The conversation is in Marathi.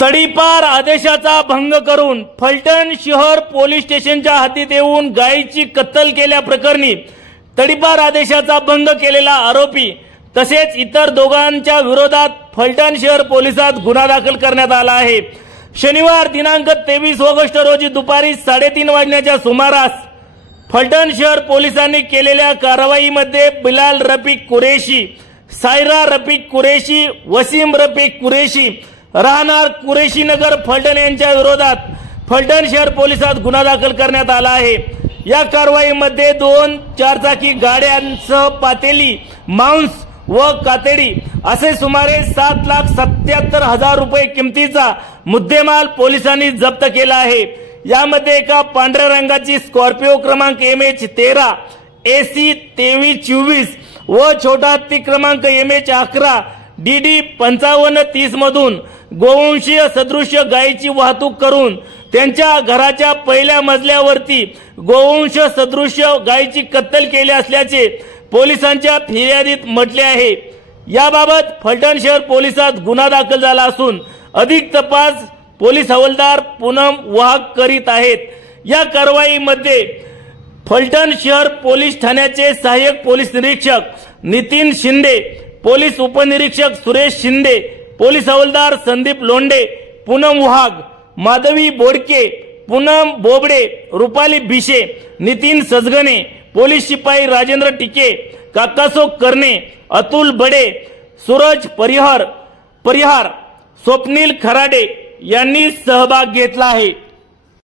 तडीपार आदेशाचा भंग करून फलटण शहर पोलीस स्टेशनच्या हद्दीत येऊन गायीची कत्तल केल्याप्रकरणी तडीपार आदेशाचा भंग केलेला आरोपी तसेच इतर दोघांच्या विरोधात फलटण शहर पोलिसात गुन्हा दाखल करण्यात आला आहे। शनिवार दिनांक 23 ऑगस्ट रोजी दुपारी 3:30 वाजण्याच्या सुमारास फलटण शहर पोलिसांनी केलेल्या कारवाईमध्ये बिलाल रफिक कुरेशी, सायरा रफिक कुरेशी, वसीम रफिक कुरेशी राहणार कुरेशी नगर फलटण यांच्या विरोधात फलटण शहर पोलिसात गुन्हा दाखल करण्यात आला आहे। या कारवाईमध्ये 2 चारचाकी गाड्यांसह पातेली, मांस व कातडी असे सुमारे 7,77,000 रुपये किमतीचा मुद्देमाल पोलिसांनी जप्त केला आहे। यामध्ये एका पांढऱ्या रंगाची स्कॉर्पिओ क्रमांक MH13 AC 2324 व छोटा हत्ती क्रमांक MH11 DD 5530 मधून गोवंशीय सदृश्य गायीची वाहतूक करून त्यांच्या घराच्या पहिल्या मजल्यावरती गोवंश सदृश्य गायीची कत्तल केली असल्याचे पोलिसांच्या फिर्यादीत म्हटले आहे। याबाबत फलटण शहर पोलिसात गुन्हा दाखल झाला असून अधिक तपास पोलीस हवालदार पूनम वाहक करीत आहेत। या कारवाईमध्ये फलटण शहर पोलीस ठाण्याचे सहाय्यक पोलीस निरीक्षक नितीन शिंदे, पोलीस उपनिरीक्षक सुरेश शिंदे, पोलीस हवालदार संदीप लोंढे, पूनम वाहक, माधवी बोडके, पूनम बोबडे, रुपाली भिशे, नितीन सजगणे, पोलीस शिपाई राजेंद्र टिके, काकासो करणे, अतुल बडे, सूरज परिहार, स्वप्नील खराडे यांनी सहभाग घेतला आहे।